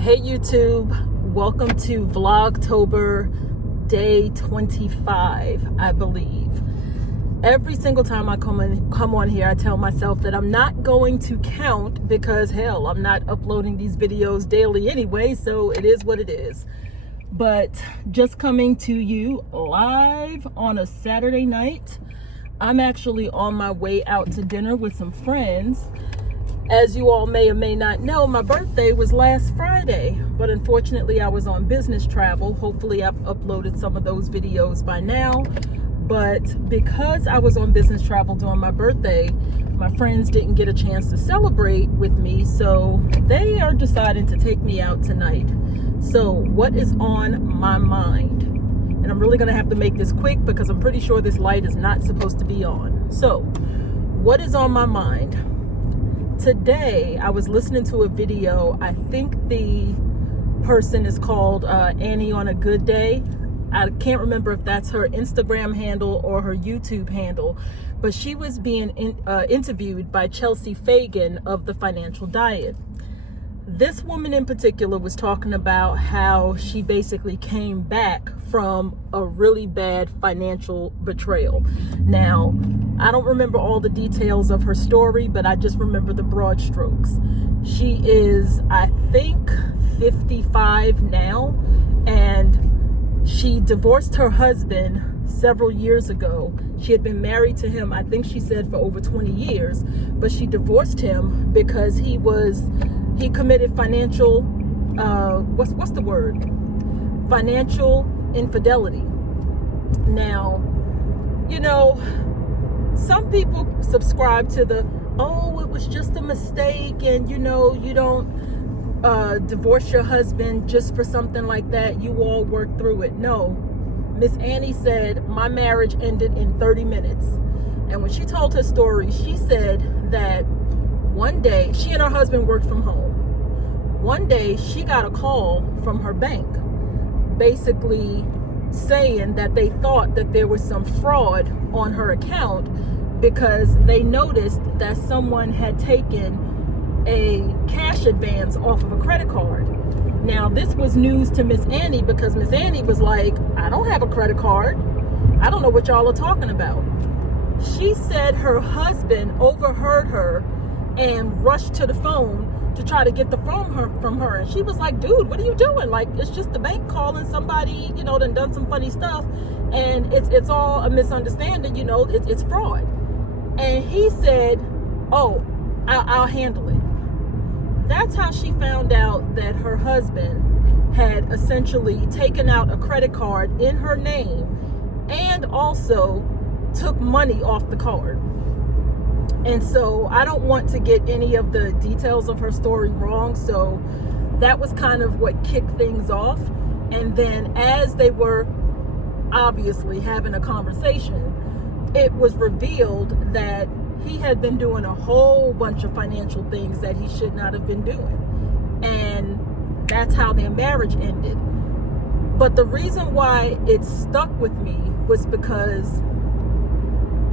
Hey YouTube, welcome to VLOGTOBER day 25, I believe. Every single time I come on here, I tell myself that I'm not going to count because hell, I'm not uploading these videos daily anyway, so it is what it is. But just coming to you live on a Saturday night. I'm actually on my way out to dinner with some friends. As you all may or may not know, my birthday was last Friday, but unfortunately I was on business travel. Hopefully I've uploaded some of those videos by now, but because I was on business travel during my birthday, my friends didn't get a chance to celebrate with me, so they are deciding to take me out tonight. So what is on my mind? And I'm really gonna have to make this quick because I'm pretty sure this light is not supposed to be on. So what is on my mind? Today, I was listening to a video. I think the person is called Auntie on a Good Day. I can't remember if that's her Instagram handle or her YouTube handle, but she was being interviewed by Chelsea Fagan of The Financial Diet. This woman in particular was talking about how she basically came back from a really bad financial betrayal. Now, I don't remember all the details of her story, but I just remember the broad strokes. She is, I think, 55 now, and she divorced her husband several years ago. She had been married to him, I think she said, for over 20 years, but she divorced him because he committed financial, what's the word? Financial infidelity. Now, you know, some people subscribe to the, oh, it was just a mistake, and you know, you don't divorce your husband just for something like that. You all work through it. No, Miss Annie said, my marriage ended in 30 minutes. And when she told her story, she said that one day, she and her husband worked from home. One day, she got a call from her bank, basically saying that they thought that there was some fraud on her account because they noticed that someone had taken a cash advance off of a credit card. Now, this was news to Miss Annie because Miss Annie was like, I don't have a credit card. I don't know what y'all are talking about. She said her husband overheard her and rushed to the phone to try to get the phone from her. And she was like, dude, what are you doing? Like, it's just the bank calling somebody, you know, done some funny stuff. And it's all a misunderstanding, you know, it's fraud. And he said, oh, I'll handle it. That's how she found out that her husband had essentially taken out a credit card in her name and also took money off the card. And so I don't want to get any of the details of her story wrong. So that was kind of what kicked things off. And then as they were obviously having a conversation, it was revealed that he had been doing a whole bunch of financial things that he should not have been doing. And that's how their marriage ended. But the reason why it stuck with me was because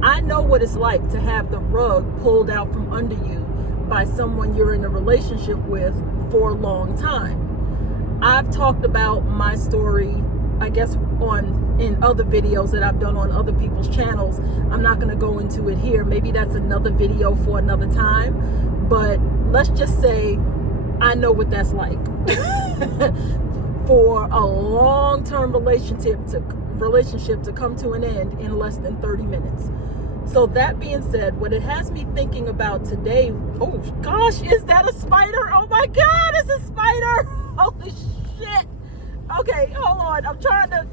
I know what it's like to have the rug pulled out from under you by someone you're in a relationship with for a long time. I've talked about my story, I guess, in other videos that I've done on other people's channels. I'm not going to go into it here. Maybe that's another video for another time. But let's just say I know what that's like. For a long-term relationship to come to an end in less than 30 minutes. So that being said, what it has me thinking about today, oh gosh, is that a spider? Oh my God, it's a spider. Holy shit. Okay, hold on. I'm trying to,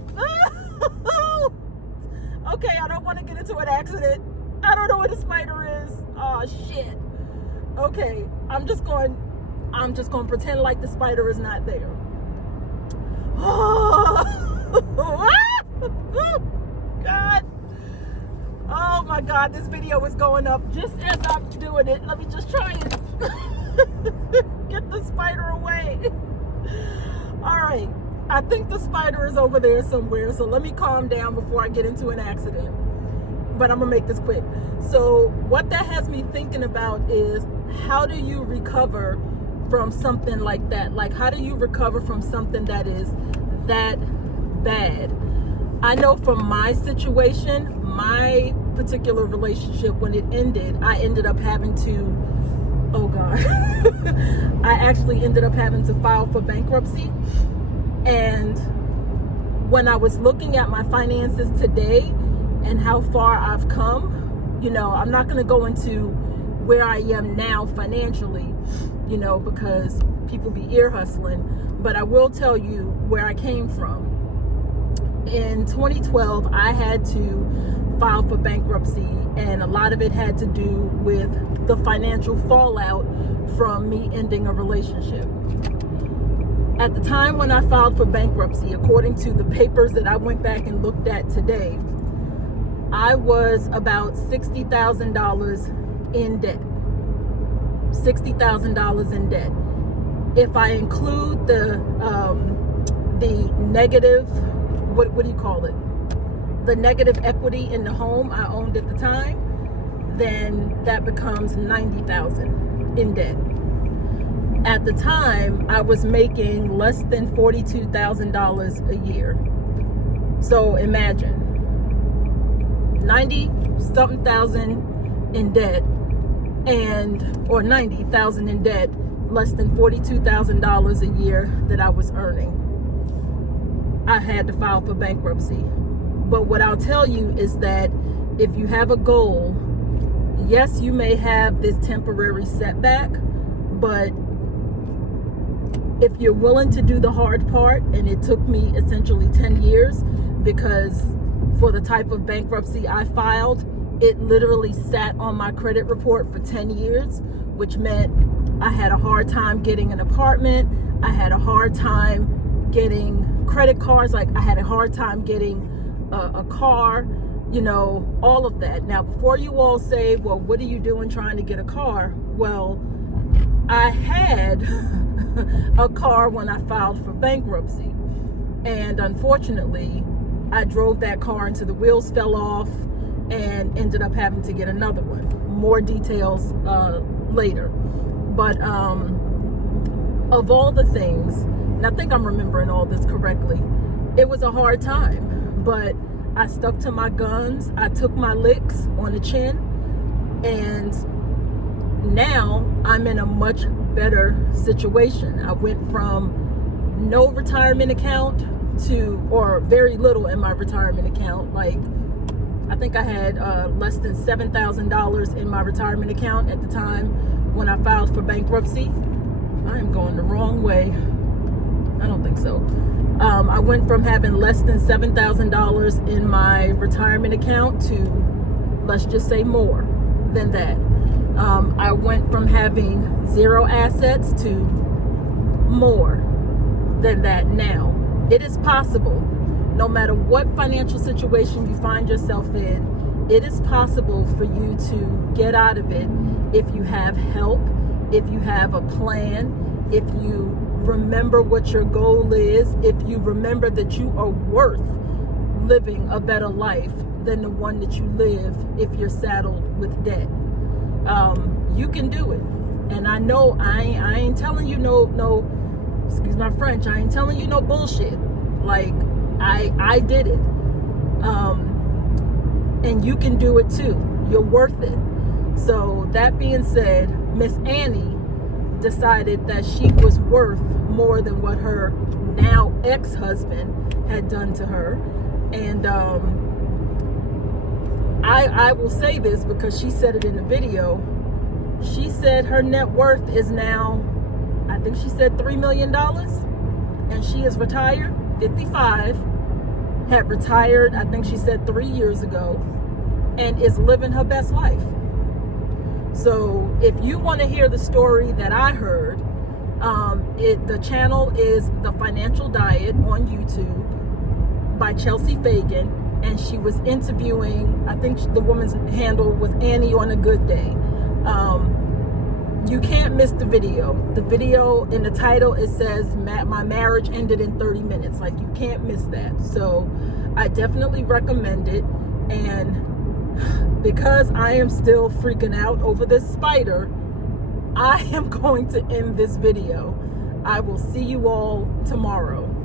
okay, I don't want to get into an accident. I don't know what a spider is. Oh shit. Okay, I'm just going to pretend like the spider is not there. Oh, God. Oh my God, this video is going up just as I'm doing it. Let me just try and get the spider away. All right, I think the spider is over there somewhere, so let me calm down before I get into an accident. But I'm gonna make this quick. So what that has me thinking about is, how do you recover from something like that? Like, how do you recover from something that is that bad? I know from my situation, my particular relationship, when it ended, I ended up having to, oh God, I actually ended up having to file for bankruptcy. And when I was looking at my finances today and how far I've come, you know, I'm not going to go into where I am now financially, you know, because people be ear hustling, but I will tell you where I came from. In 2012, I had to file for bankruptcy, and a lot of it had to do with the financial fallout from me ending a relationship. At the time when I filed for bankruptcy, according to the papers that I went back and looked at today, I was about $60,000 in debt. $60,000 in debt. If I include the negative, what do you call it? The negative equity in the home I owned at the time, then that becomes $90,000 in debt. At the time, I was making less than $42,000 a year. So imagine, 90-something thousand in debt, or 90,000 in debt, less than $42,000 a year that I was earning. I had to file for bankruptcy. But what I'll tell you is that if you have a goal, yes, you may have this temporary setback, but if you're willing to do the hard part, and it took me essentially 10 years, because for the type of bankruptcy I filed, it literally sat on my credit report for 10 years, which meant I had a hard time getting an apartment. I had a hard time getting credit cards. Like, I had a hard time getting a car, you know, all of that. Now, before you all say, well, what are you doing trying to get a car? Well, I had a car when I filed for bankruptcy, and unfortunately I drove that car until the wheels fell off and ended up having to get another one. More details later. But of all the things, and I think I'm remembering all this correctly, it was a hard time, but I stuck to my guns. I took my licks on the chin, and now I'm in a much better situation. I went from no retirement account to, or very little in my retirement account. Like, I think I had less than $7,000 in my retirement account at the time when I filed for bankruptcy. I am going the wrong way. I don't think so. I went from having less than $7,000 in my retirement account to, let's just say, more than that. I went from having zero assets to more than that now. It is possible, no matter what financial situation you find yourself in, it is possible for you to get out of it if you have help, if you have a plan, if you remember what your goal is, if you remember that you are worth living a better life than the one that you live if you're saddled with debt. You can do it. And I know I ain't telling you no, excuse my French, I ain't telling you no bullshit. Like, I did it. And you can do it too. You're worth it. So that being said, Miss Annie decided that she was worth more than what her now ex-husband had done to her. And I will say this because she said it in the video. She said her net worth is now, I think she said $3 million, and she is retired, 55, had retired, I think she said 3 years ago, and is living her best life. So if you want to hear the story that I heard, the channel is The Financial Diet on YouTube by Chelsea Fagan, and she was interviewing, I think the woman's handle was Annie on a Good Day. You can't miss the video. The video, in the title, it says my marriage ended in 30 minutes. Like, you can't miss that. So I definitely recommend it. And because I am still freaking out over this spider, I am going to end this video. I will see you all tomorrow.